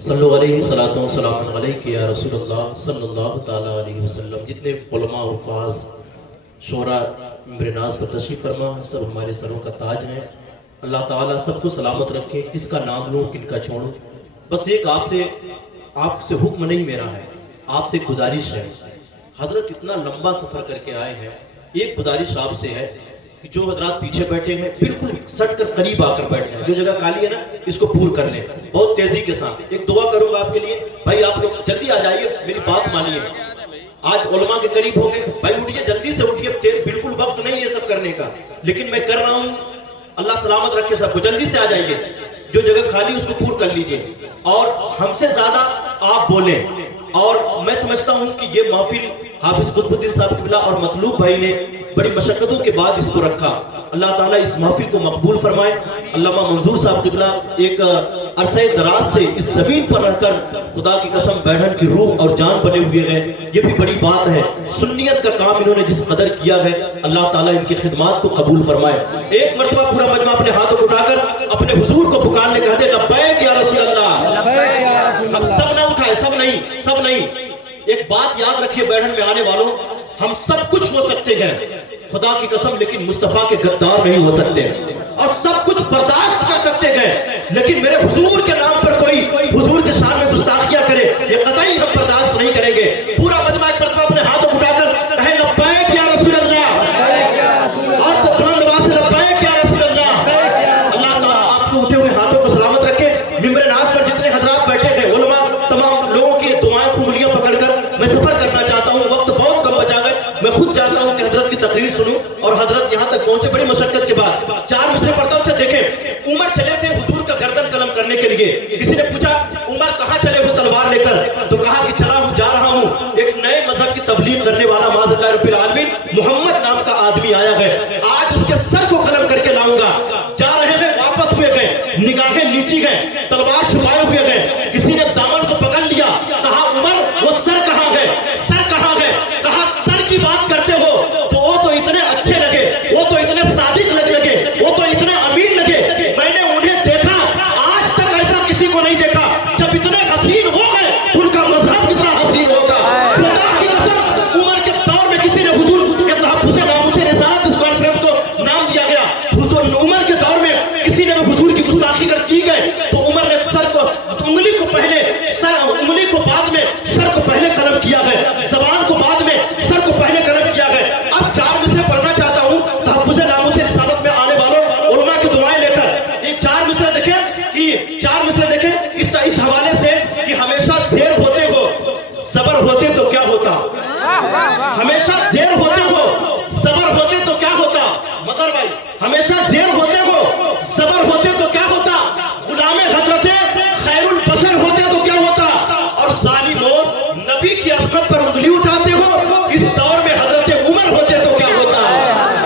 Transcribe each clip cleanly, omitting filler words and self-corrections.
صلو علیہ صلاۃ و سلام علیک یا رسول اللہ صلی اللہ تعالیٰ علیہ وسلم۔ جتنے علماء حفاظ شعراء ممبر ناز پر تشریف فرما سب ہمارے سروں کا تاج ہیں، اللہ تعالیٰ سب کو سلامت رکھے۔ کس کا نام لوں کن کا چھوڑوں، بس ایک آپ سے حکم نہیں میرا ہے، آپ سے گزارش ہے۔ حضرت اتنا لمبا سفر کر کے آئے ہیں، ایک گزارش آپ سے ہے کہ جو حضرات پیچھے بیٹھے ہیں بالکل سٹ کر قریب آ کر بیٹھ جائیں، جو جگہ خالی ہے نا اس کو پور کر لیں بہت تیزی کے ساتھ۔ ایک دعا کروں گا آپ کے لیے، بھائی آپ لوگ جلدی آ جائیے، میری بات مانیے۔ آج علماء کے قریب ہو گئے، بھائی اٹھیے جلدی سے اٹھیے، بالکل وقت نہیں ہے سب کرنے کا، لیکن میں کر رہا ہوں، اللہ سلامت رکھے سب کو۔ جلدی سے آ جائیے، جو جگہ خالی اس کو پور کر لیجئے، اور ہم سے زیادہ آپ بولیں۔ اور میں سمجھتا ہوں کہ یہ محفل حافظ قطب الدین صاحب قبلہ اور مطلوب بھائی نے بڑی مشقتوں کے بعد اس کو رکھا، اللہ تعالیٰ اس محفل کو مقبول فرمائے۔ علامہ منظور صاحب قبلہ ایک عرصہ دراز سے اس زمین پر رہ کر خدا کی قسم بہن کی روح اور جان بنے ہوئے گئے، یہ بھی بڑی بات ہے۔ سنیت کا کام انہوں نے جس قدر کیا ہے، اللہ تعالیٰ ان کی خدمات کو قبول فرمائے۔ ایک مرتبہ پورا مجمع اپنے ہاتھوں کو اٹھا کر اپنے حضور کو پکارنے کہہ دے، لبیک یا رسول اللہ۔ ہم سب نہ اٹھائے، سب نہیں۔ ایک بات یاد رکھیے بہن میں آنے والوں، ہم سب کچھ ہو سکتے ہیں خدا کی قسم، لیکن مصطفیٰ کے غدار نہیں ہو سکتے، اور سب کچھ برداشت کر سکتے ہیں، لیکن میرے حضور کے نام پر کوئی حضور کے شان میں گستاخیاں کرے، یہ قطعی ہم برداشت نہیں کریں گے۔ پورا مجمع ایک مرتبہ اپنے ہاتھوں اٹھا کر کہے، لبیک یا رسول اللہ، اور تو بلند آواز سے لبیک یا رسول اللہ۔ اللہ تعالیٰ آپ کو اٹھے ہوئے ہاتھوں کو سلامت رکھے۔ ممبر ناز پر جتنے حضرات بیٹھے تھے، علماء تمام لوگوں کی دعائیں کو انگلیاں پکڑ کر میں سفر کرنا چاہتا ہوں، وقت بہت کم بچا ہے، میں خود چاہتا ہوں کہ حضرت کی تقریر سنوں، اور حضرت یہاں تک پہنچے بڑی مشقت کے بعد۔ 4 مصرے پڑھتا ہوں، دیکھیں عمر چلے تھے حضور کا گردن قلم کرنے کے لیے، کسی نے پوچھا عمر کہاں چلے وہ تلوار لے کر، تو کہا کہ چلا ہوں، جا رہا ہوں، ایک نئے مذہب کی تبلیغ کرنے والا معاذ اللہ رب العالمین محمد نام کا آدمی آیا ہے، آج اس کے سر کو قلم کر کے لاؤں گا۔ جا رہے ہیں، واپس ہوئے گئے، نگاہیں نیچی گئے، تلوار چھپائے ہوئے گئے، کسی نے دامن کو پکڑ لیا، کہا عمر وہ سر کہاں گئے، سر کہاں گئے، کہا سر کی بات کرتے ہو تو وہ تو اتنے اچھے لگے، وہ تو اتنے صادق لگے، وہ تو اتنے امین لگے، میں نے انہیں دیکھا، آج تک ایسا کسی کو نہیں دیکھا، جب اتنے حسین ہو گئے ان کا مذہب کتنا حسین ہوگا۔ خدا کی قسم عمر کے دور میں کسی نے حضور کے تحفظ ناموس رسالت اس کانفرنس کو نام دیا گیا، حضور عمر کے دور میں کسی نے حضور کی گستاخی کر کی گئے تو عمر نے سر کو انگلی کو پہلے انگلی کو بعد میں سر کو پہلے قلم کیا گیا، زبان کو بعد میں سر کو پہلے قلم کیا گیا۔ اب 4 مصرے پڑھنا چاہتا ہوں تحفظ ناموس رسالت میں آنے والوں علماء کی دعائیں لے کر، ایک 4 مصرے دیکھیں کہ 4 مصرے دیکھیں اس حوالے سے کہ ہمیشہ زیر ہوتے ہو صبر ہوتے تو کیا ہوتا، ہمیشہ زیر ہوتے ہو صبر ہوتے تو کیا ہوتا، مگر بھائی ہمیشہ زیر ہوتے ہو صبر ہوتے تو کیا ہوتا، غلام حضرت خیر البشر ہوتے تو کیا ہوتا، اور ظالموں نبی کی عظمت پر انگلی اٹھاتے ہو، اس دور میں حضرت عمر ہوتے تو کیا ہوتا،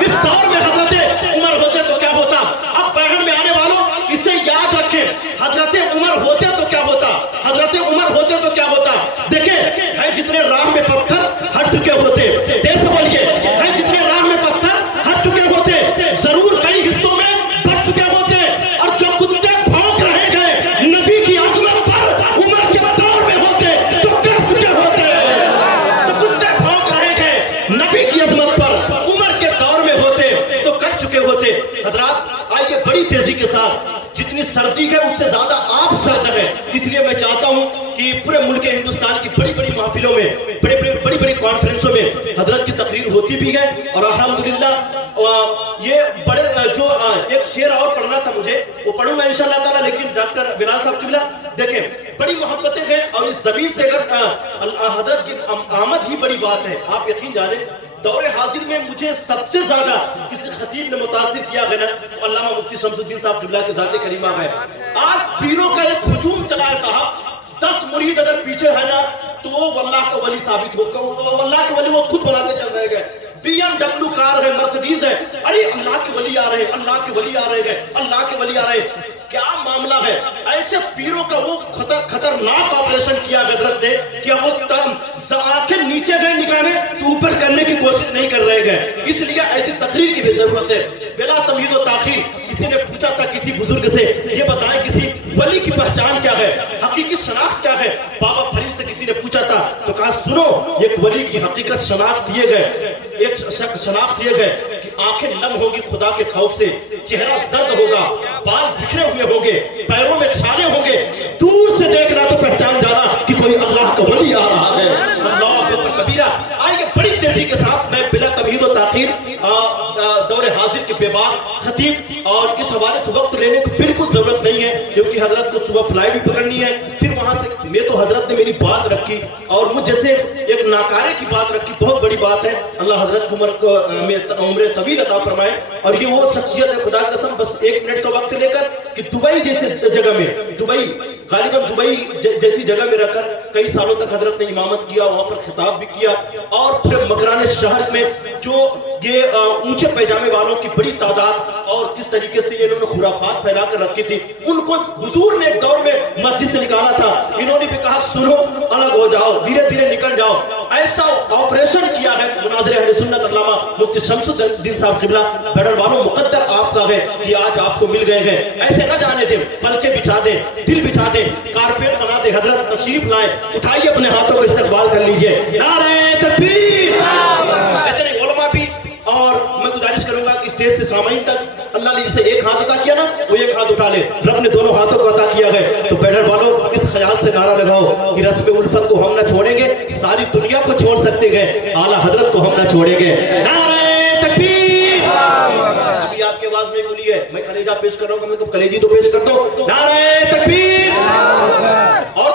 اس دور میں حضرت عمر ہوتے تو کیا ہوتا۔ اب بہن میں آنے والوں اسے یاد رکھیں، حضرت عمر ہوتے تو کیا ہوتا، حضرت عمر ہوتے تو کیا ہوتا۔ دیکھیں ہے جتنے راہ میں پتھر ہٹ چکے ہوتے، دیر سے بولیے، ہے جتنے راہ میں پتھر ہٹ چکے ہوتے، ضرور کئی حصوں میں بٹ چکے ہوتے، اور جو کتے بھونک رہے گئے نبی کی عظمت پر عمر کے دور میں ہوتے تو کر چکے ہوتے، تو کتے بھونک رہے گئے نبی کی عظمت پر عمر کے دور میں ہوتے تو کر چکے ہوتے۔ حضرات آئیے بڑی تیزی کے ساتھ، جتنی سردی ہے اس سے زیادہ آپ سرد ہے، اس لیے میں چاہتا ہوں کہ پورے ملک ہندوستان کی بڑی بڑی محفلوں میں بڑی بڑی کانفرنسوں میں حضرت کی تقریر ہوتی بھی ہے، اور الحمدللہ یہ بڑے جو ایک شعر اور پڑھنا تھا مجھے، وہ پڑھوں گا انشاءاللہ تعالیٰ، لیکن ڈاکٹر بلال صاحب قبلہ دیکھیں بڑی محبتیں ہیں، اور اس زمین سے اگر حضرت کی آمد ہی بڑی بات ہے۔ آپ یقین جانیں دور حاضر میں مجھے سب سے زیادہ کسی خطیب نے متاثر کیا گیا نا، علامہ مفتی شمس الدین صاحب قبلہ کی ذات کریمہ ہے۔ آج پیروں کا ایک ہجوم چلا ہے صاحب، 10 مرید اگر پیچھے ہے نا تو وہ واللہ کا ولی ثابت ہوگا، واللہ کے ولی وہ خود بناتے چل رہے گئے، BMW کار ہے، مرسیڈیز ہے، ارے اللہ کے ولی آ رہے ہیں، اللہ کے ولی آ رہے ہیں، اللہ کے ولی آ رہے ہیں۔ کیا معاملہ ہے، ایسے پیروں کا وہ خطرناک آپریشن کیا حضرت نے کہ وہ آنکھیں نیچے گئے نگاہیں تو اوپر کرنے کی کوشش نہیں کر رہے گئے، اس لیے ایسی تقریر کی بھی ضرورت ہے بلا تمہید و تاخیر کسی نے پوچھا تھا کسی بزرگ سے، یہ بتائیں کسی ولی کی پہچان کیا ہے، حقیقی شناخت کیا ہے؟ بابا فرید سے کسی نے پوچھا تھا تو کہا سنو، ایک ولی کی حقیقت شناخت دیے گئے، ایک شناخت دیے گئے کہ آنکھیں نم ہوگی خدا کے خوف سے، چہرہ زرد ہوگا، بال بکھرے ہوئے ہوں گے، پیروں میں چھالے ہوں گے، دور سے دیکھنا تو پہچان جانا کہ کوئی اللہ کا ولی آ رہا ہے۔ اللہ اکبر کبیرہ۔ آئیے بڑی تیزی کے ساتھ میں بلا تمہید و تاخیر دور حاضر کے بے باک خطیب، اور اس حوالے سے وقت لینے کو بالکل ضرورت نہیں ہے کیونکہ حضرت کو صبح فلائٹ بھی پکڑنی ہے، پھر وہاں سے میں تو حضرت نے میری بات رکھی اور مجھ جیسے ایک ناکارے کی بات رکھی، بہت بڑی بات ہے۔ اللہ حضرت کو عمر طویل عطا فرمائے، اور یہ وہ شخصیت ہے خدا کی قسم، بس 1 منٹ کا وقت لے کر کہ دبئی جیسے جگہ میں، دبئی غالباً دبئی جیسی جگہ میں رہ کر کئی سالوں تک حضرت نے امامت کیا، وہاں پر خطاب بھی کیا، اور پورے مکران شہر میں جو یہ اونچے پیجامے والوں کی بڑی تعداد اور کس طریقے سے یہ انہوں نے خرافات پھیلا کر رکھی تھی، ان کو حضور نے ایک دور میں مسجد سے نکالا تھا، انہوں نے بھی کہا سنو الگ ہو جاؤ، دھیرے دھیرے نکل جاؤ، ایسا آپریشن کیا ہے مناظر اہل سنت علامہ مفتی شمس الدین صاحب قبلہ بیڈر والوں مقدر آپ کا ہے کہ آج آپ کو مل گئے ہیں، ایسے نہ جانے دیں، پلکیں بچھا دیں، دل بچھا دیں، کارپیٹ بنا دیں، حضرت تشریف لائیں، اٹھائیے اپنے ہاتھوں کو استقبال کر لیجئے، نعرہ تکبیر۔ ایسے نہیں علماء بھی، اور میں گزارش کروں گا کہ اسٹیج سے سامعین تک اللہ نے جسے ایک ہاتھ عطا کیا نا وہ ایک ہاتھ اٹھا لے، رب نے دونوں ہاتھوں کو عطا کیا ہے، تو بیڈر والوں اس خیال سے نعرہ لگاؤ کہ رسم الفت کو ہم نہ چھوڑیں گے، ساری دنیا کو چھوڑ سکتے ہیں، اعلیٰ حضرت کو ہم نہ چھوڑیں گے، نعرہ تکبیر۔ ابھی آپ کے آواز میں بولی ہے، میں کلیجہ پیش کر رہا ہوں، میں کلیجی تو پیش کرتا ہوں، نعرہ تکبیر۔ اور